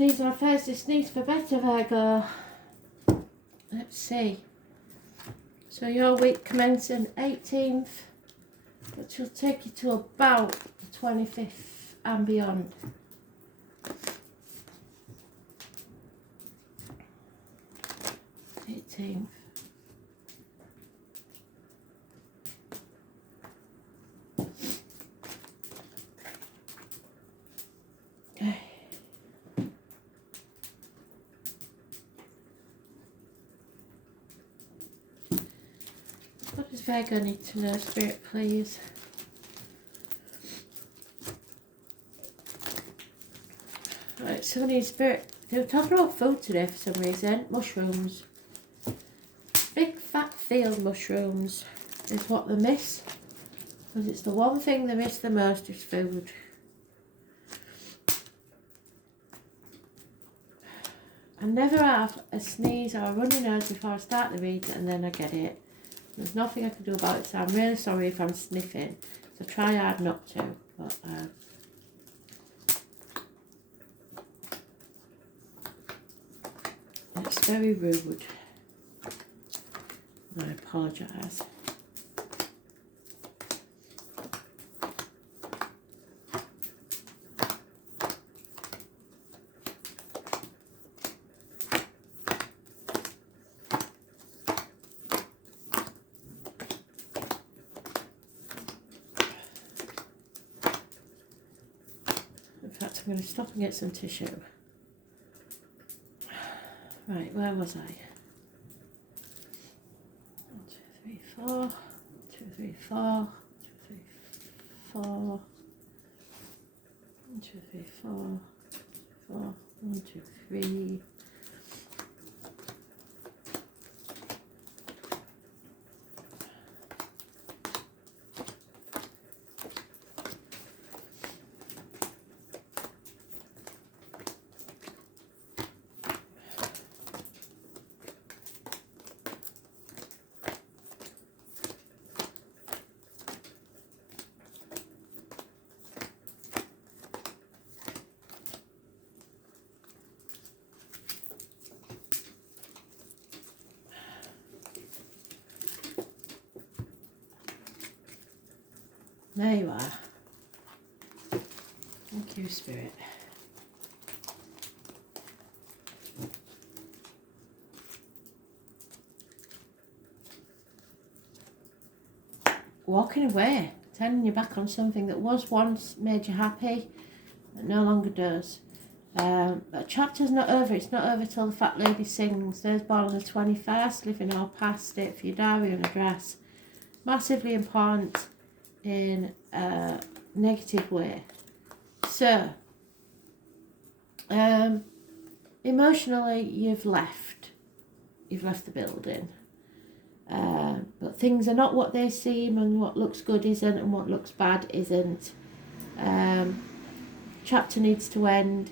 sneeze on Thursday, sneeze for better, Virgo. Let's see. So your week commencing 18th, which will take you to about the 25th and beyond. Okay. What does Virgo need to know, Spirit, please? Right, so we need Spirit. They were talking about food today for some reason. Mushrooms. Big fat field mushrooms is what they miss. Because it's the one thing they miss the most is food. I never have a sneeze or a runny nose before I start the reading and then I get it. There's nothing I can do about it, so I'm really sorry if I'm sniffing. So try hard not to. But it's very rude. I apologise. In fact, I'm going to stop and get some tissue. Right, where was I? 1, 2, 3, 4. 2, 3, 4. 2, 3, 4. 1, 2, 3, 4. 4. 1, 2, 3. There you are. Thank you, Spirit. Walking away, turning your back on something that was once made you happy, but no longer does. But chapter's not over. It's not over till the fat lady sings. Those born on the 21st, living all past it for your diary and address. Massively important in a negative way. So, emotionally, you've left the building. But things are not what they seem, and what looks good isn't, and what looks bad isn't. Chapter needs to end.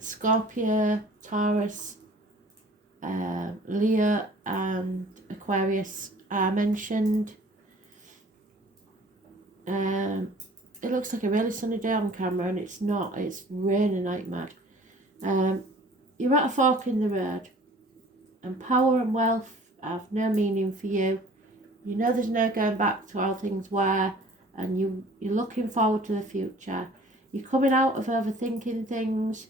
Scorpio, Taurus, Leo and Aquarius are mentioned. It looks like a really sunny day on camera and it's not. It's raining like mad. You're at a fork in the road and power and wealth have no meaning for you. You know there's no going back to how things were, and you're looking forward to the future. You're coming out of overthinking things.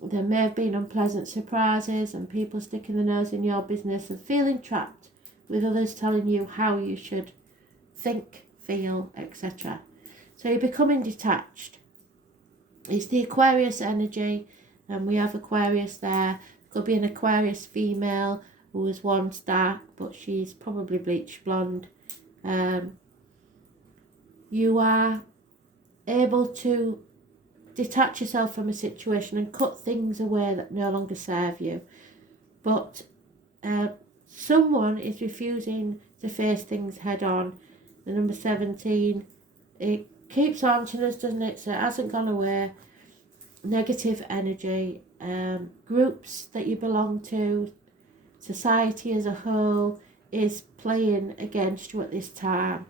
There may have been unpleasant surprises and people sticking their nose in your business and feeling trapped with others telling you how you should think, feel, etc. So you're becoming detached. It's the Aquarius energy, and we have Aquarius there. Could be an Aquarius female who was once dark, but she's probably bleached blonde. You are able to detach yourself from a situation and cut things away that no longer serve you. But someone is refusing to face things head on. The number 17, it keeps haunting us, doesn't it? So it hasn't gone away. Negative energy, groups that you belong to, society as a whole is playing against you at this time.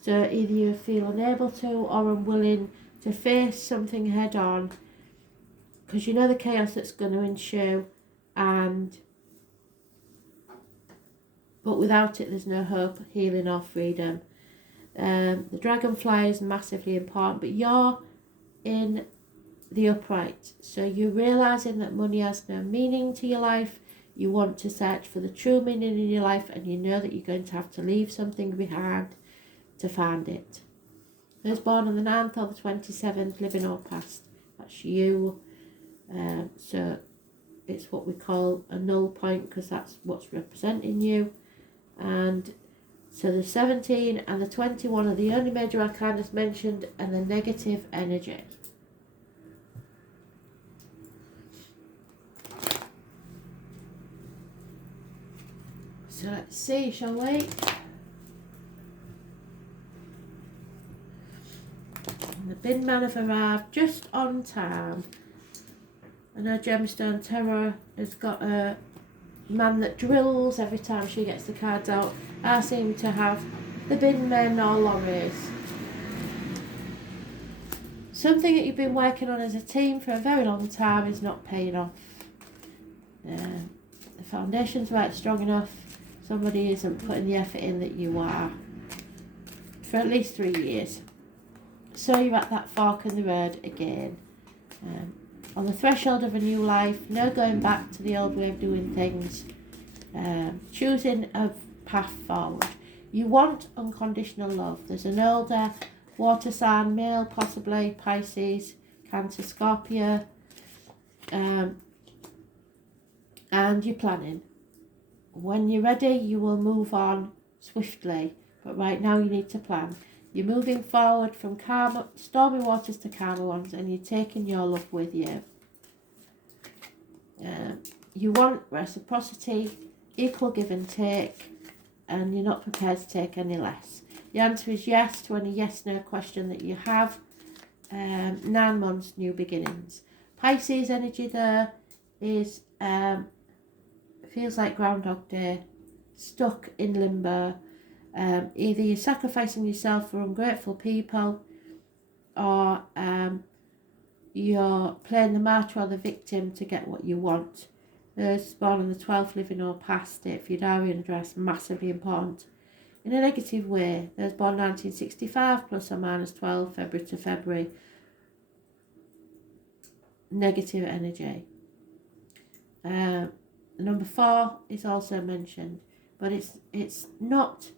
So either you feel unable to or unwilling to face something head on, because you know the chaos that's going to ensue, but without it there's no hope, healing or freedom. The dragonfly is massively important, but you're in the upright, so you're realising that money has no meaning to your life. You want to search for the true meaning in your life, and you know that you're going to have to leave something behind to find it. Those born on the 9th or the 27th, living or past, that's you. So it's what we call a null point, because that's what's representing you. And so the 17 and the 21 are the only major arcanas mentioned, and the negative energy. So let's see, shall we? And the bin man have arrived just on time. I know Gemstone Terror has got a man that drills every time she gets the cards out. I seem to have the bin men or lorries. Something that you've been working on as a team for a very long time is not paying off. The foundations weren't strong enough. Somebody isn't putting the effort in that you are for at least 3 years. So you're at that fork in the road again. On the threshold of a new life, no going back to the old way of doing things. Choosing a path forward. You want unconditional love. There's an older water sign, male, possibly Pisces, Cancer, Scorpio. And you're planning. When you're ready, you will move on swiftly, but right now you need to plan. You're moving forward from stormy waters to calmer ones, and you're taking your love with you. You want reciprocity, equal give and take, and you're not prepared to take any less. The answer is yes to any yes-no question that you have. 9 months, new beginnings. Pisces energy there is... feels like Groundhog Day, stuck in limbo. Either you're sacrificing yourself for ungrateful people, or you're playing the martyr or the victim to get what you want. Those born on the 12th, living or past it, Fudarian address, massively important. In a negative way, those born 1965 plus or minus 12, February to February, negative energy. Number 4 is also mentioned, but it's not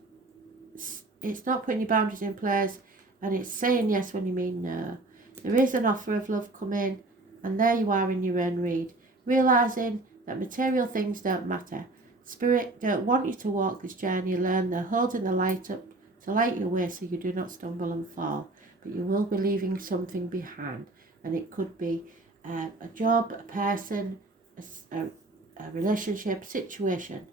putting your boundaries in place, and it's saying yes when you mean no. There is an offer of love coming, and there you are in your own read, realising that material things don't matter. Spirit don't want you to walk this journey alone. They're holding the light up to light your way so you do not stumble and fall, but you will be leaving something behind, and it could be a job, a person, a relationship, situation.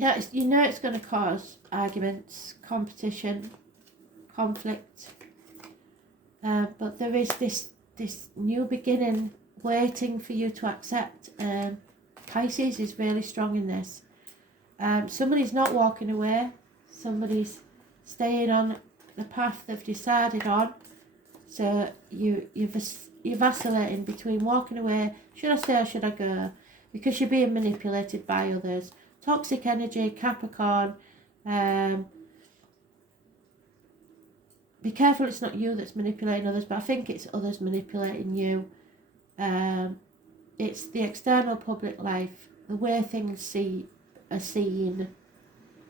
Yeah, you know it's going to cause arguments, competition, conflict. But there is this new beginning waiting for you to accept. Pisces is really strong in this. Somebody's not walking away. Somebody's staying on the path they've decided on. So you're vacillating between walking away. Should I stay or should I go? Because you're being manipulated by others. Toxic energy, Capricorn. Be careful it's not you that's manipulating others, but I think it's others manipulating you. It's the external public life, the way things are seen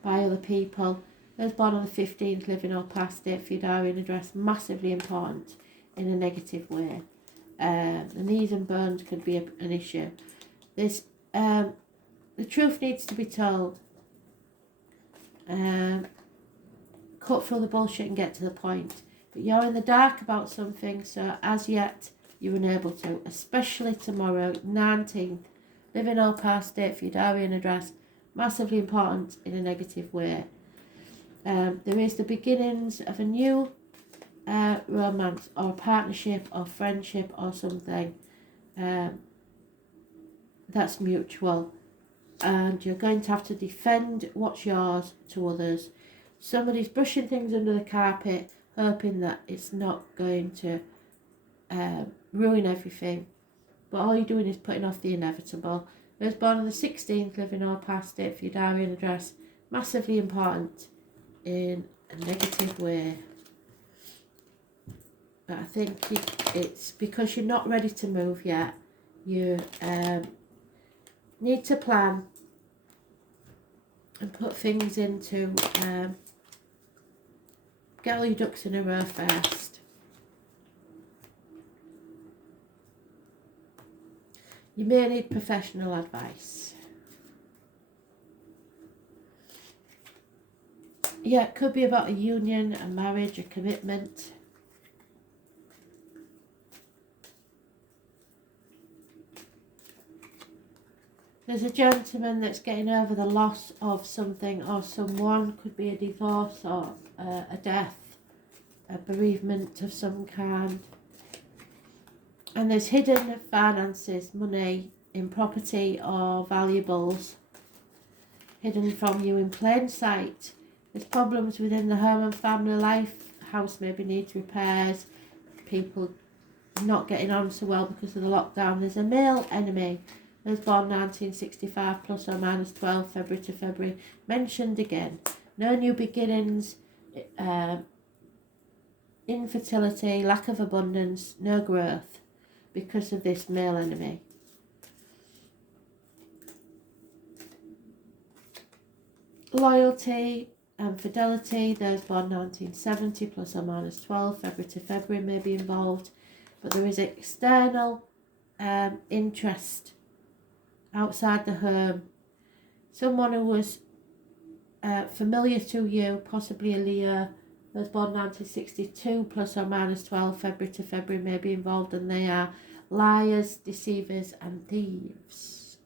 by other people. Those born on the 15th, living or past it, Fudarian address, massively important in a negative way. The knees and bones could be an issue. There's the truth needs to be told. Cut through the bullshit and get to the point. But you're in the dark about something, so as yet you're unable to. Especially tomorrow, 19th, living or past date for your diary and address, massively important in a negative way. There is the beginnings of a new romance or partnership or friendship or something that's mutual, and you're going to have to defend what's yours to others. Somebody's brushing things under the carpet, hoping that it's not going to ruin everything, but all you're doing is putting off the inevitable. Those born on the 16th, living or past date for your diary and address, massively important in a negative way. But I think it's because you're not ready to move yet. You need to plan and put things into, get all your ducks in a row first. You may need professional advice. Yeah, it could be about a union, a marriage, a commitment. There's a gentleman that's getting over the loss of something or someone. Could be a divorce or a death, a bereavement of some kind. And there's hidden finances, money in property or valuables hidden from you in plain sight. There's problems within the home and family life. House maybe needs repairs. People not getting on so well because of the lockdown. There's a male enemy. Was born 1965 plus or minus 12 February to February. Mentioned again. No new beginnings. Infertility, lack of abundance, no growth because of this male enemy. Loyalty and fidelity. Those born 1970 plus or minus 12 February to February may be involved. But there is external interest outside the home. Someone who was familiar to you, possibly a Leo, those born 1962 plus or minus 12 February to February may be involved, and they are liars, deceivers and thieves.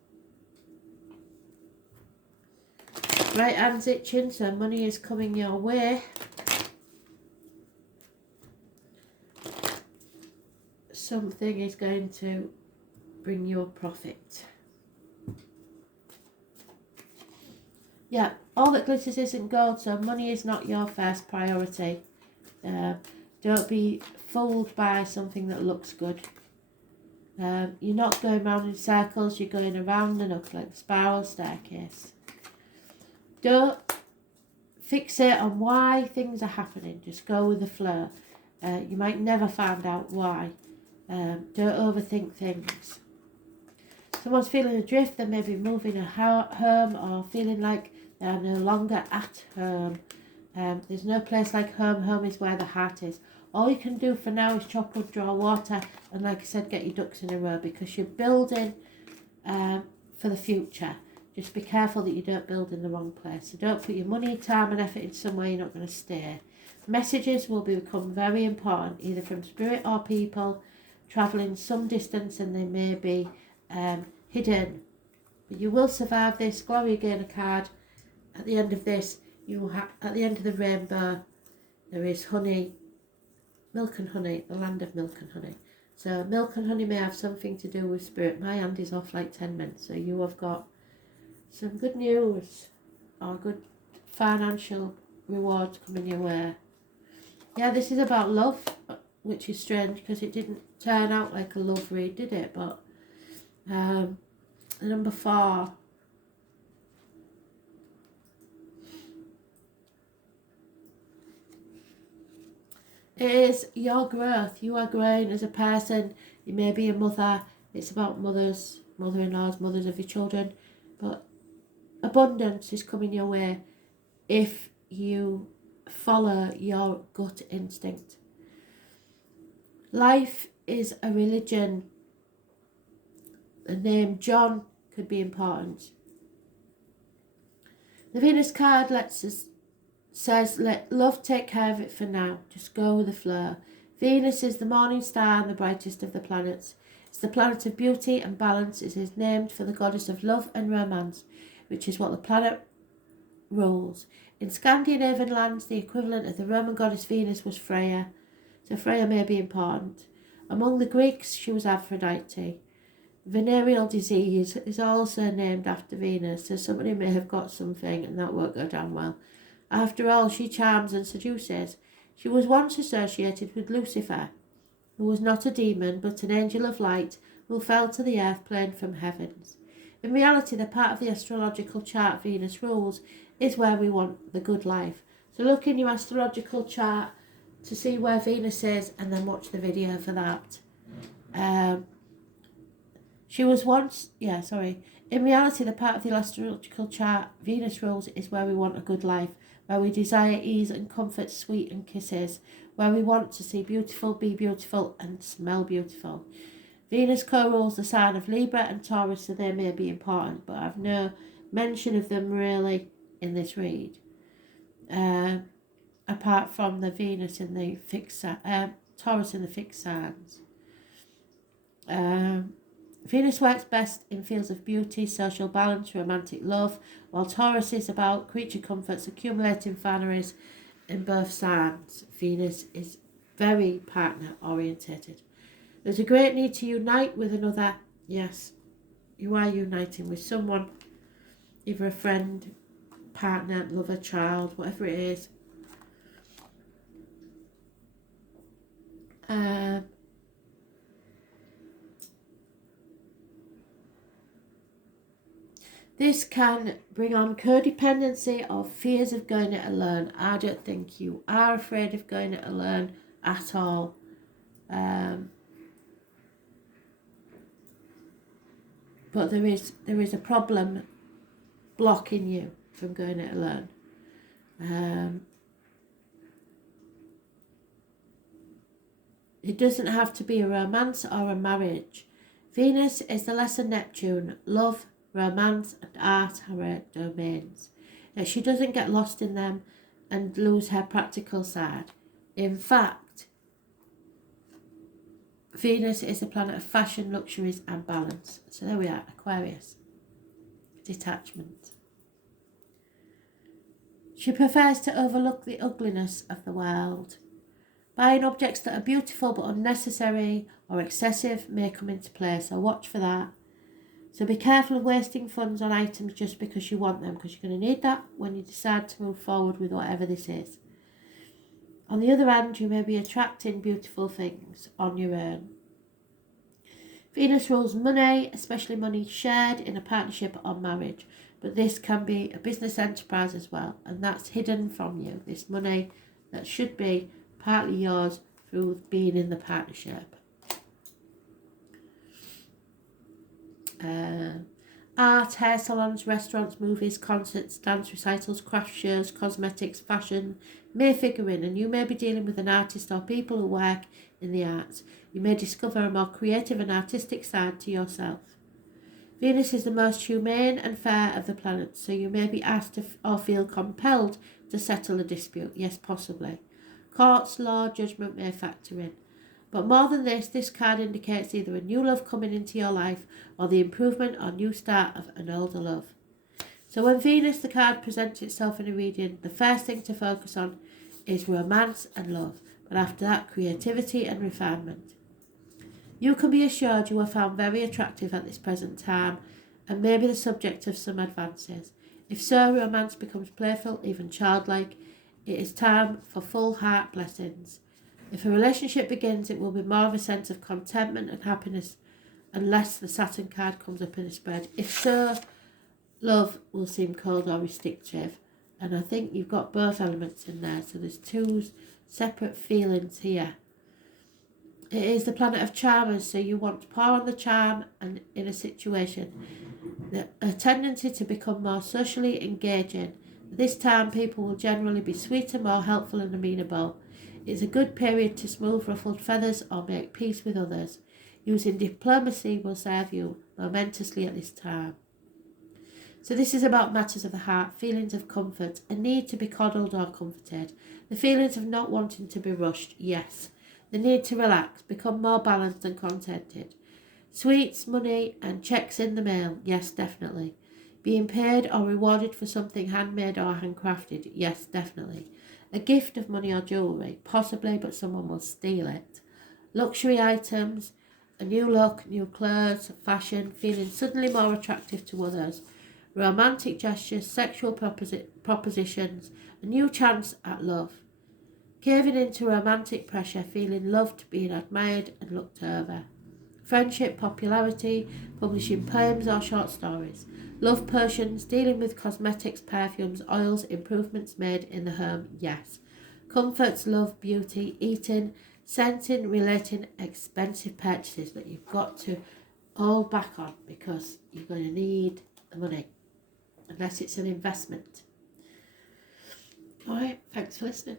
Right hand's itching, so money is coming your way. Something is going to bring you a profit. Yeah, all that glitters isn't gold, so money is not your first priority. Don't be fooled by something that looks good. You're not going round in circles, you're going around and up like a spiral staircase. Don't fixate on why things are happening, just go with the flow. You might never find out why. Don't overthink things. Someone's feeling adrift, they may be moving a home or feeling like they are no longer at home. There's no place like home. Home is where the heart is. All you can do for now is chop wood, draw water, and like I said, get your ducks in a row because you're building for the future. Just be careful that you don't build in the wrong place. So don't put your money, time and effort in somewhere you're not going to stay. Messages will become very important, either from spirit or people travelling some distance, and they may be hidden. But you will survive this. Glory again, a card. At the end of this, at the end of the rainbow, there is honey, milk and honey, the land of milk and honey. So milk and honey may have something to do with spirit. My hand is off like 10 minutes, so you have got some good news or good financial rewards coming your way. Yeah, this is about love, which is strange because it didn't turn out like a love read, did it? But number 4. It is your growth. You are growing as a person. You may be a mother. It's about mothers, mother-in-laws, mothers of your children. But abundance is coming your way if you follow your gut instinct. Life is a religion. The name John could be important. The Venus card says, let love take care of it for now. Just go with the flow. Venus is the morning star and the brightest of the planets. It's the planet of beauty and balance. It is named for the goddess of love and romance, which is what the planet rules. In Scandinavian lands, the equivalent of the Roman goddess Venus was Freya, so Freya may be important. Among the Greeks, she was Aphrodite. Venereal disease is also named after Venus, so somebody may have got something and that won't go down well. After all, she charms and seduces. She was once associated with Lucifer, who was not a demon but an angel of light who fell to the earth plane from heavens. In reality, the part of the astrological chart Venus rules is where we want the good life. So look in your astrological chart to see where Venus is and then watch the video for that. In reality, the part of the astrological chart Venus rules is where we want a good life, where we desire ease and comfort, sweet and kisses, where we want to see beautiful, be beautiful and smell beautiful. Venus co-rules the sign of Libra and Taurus, so they may be important, but I've no mention of them really in this read. Apart from the Venus in the fixed Taurus in the fixed signs. Venus works best in fields of beauty, social balance, romantic love, while Taurus is about creature comforts, accumulating fineries in both signs. Venus is very partner orientated. There's a great need to unite with another. Yes, you are uniting with someone, either a friend, partner, lover, child, whatever it is. This can bring on codependency or fears of going it alone. I don't think you are afraid of going it alone at all. But there is a problem blocking you from going it alone. It doesn't have to be a romance or a marriage. Venus is the lesser Neptune. Love, romance and art are her domains. She doesn't get lost in them and lose her practical side. In fact, Venus is a planet of fashion, luxuries and balance. So there we are, Aquarius. Detachment. She prefers to overlook the ugliness of the world. Buying objects that are beautiful but unnecessary or excessive may come into play, so watch for that. So be careful of wasting funds on items just because you want them, because you're going to need that when you decide to move forward with whatever this is. On the other hand, you may be attracting beautiful things on your own. Venus rules money, especially money shared in a partnership or marriage, but this can be a business enterprise as well, and that's hidden from you, this money that should be partly yours through being in the partnership. Art, hair salons, restaurants, movies, concerts, dance recitals, craft shows, cosmetics, fashion may figure in, and you may be dealing with an artist or people who work in the arts. You may discover a more creative and artistic side to yourself. Venus is the most humane and fair of the planets, so you may be asked or feel compelled to settle a dispute. Yes, possibly. Courts, law, judgment may factor in. But more than this card indicates either a new love coming into your life or the improvement or new start of an older love. So when Venus, the card, presents itself in a reading, the first thing to focus on is romance and love, but after that, creativity and refinement. You can be assured you are found very attractive at this present time and may be the subject of some advances. If so, romance becomes playful, even childlike. It is time for full heart blessings. If a relationship begins, it will be more of a sense of contentment and happiness unless the Saturn card comes up in a spread. If so, love will seem cold or restrictive. And I think you've got both elements in there. So there's two separate feelings here. It is the planet of charmers, so you want to pour on the charm and in a situation. A tendency to become more socially engaging. This time people will generally be sweeter, more helpful and amenable. It's a good period to smooth ruffled feathers or make peace with others. Using diplomacy will serve you momentously at this time. So this is about matters of the heart, feelings of comfort, a need to be coddled or comforted, the feelings of not wanting to be rushed, yes, the need to relax, become more balanced and contented. Sweets, money and checks in the mail. Yes, definitely. Being paid or rewarded for something handmade or handcrafted. Yes, definitely. A gift of money or jewellery. Possibly, but someone will steal it. Luxury items. A new look, new clothes, fashion, feeling suddenly more attractive to others. Romantic gestures, sexual propositions. A new chance at love. Caving into romantic pressure, feeling loved, being admired and looked over. Friendship, popularity, publishing poems or short stories. Love potions, dealing with cosmetics, perfumes, oils, improvements made in the home, yes. Comforts, love, beauty, eating, scenting, relating, expensive purchases that you've got to hold back on because you're going to need the money, unless it's an investment. Alright, thanks for listening.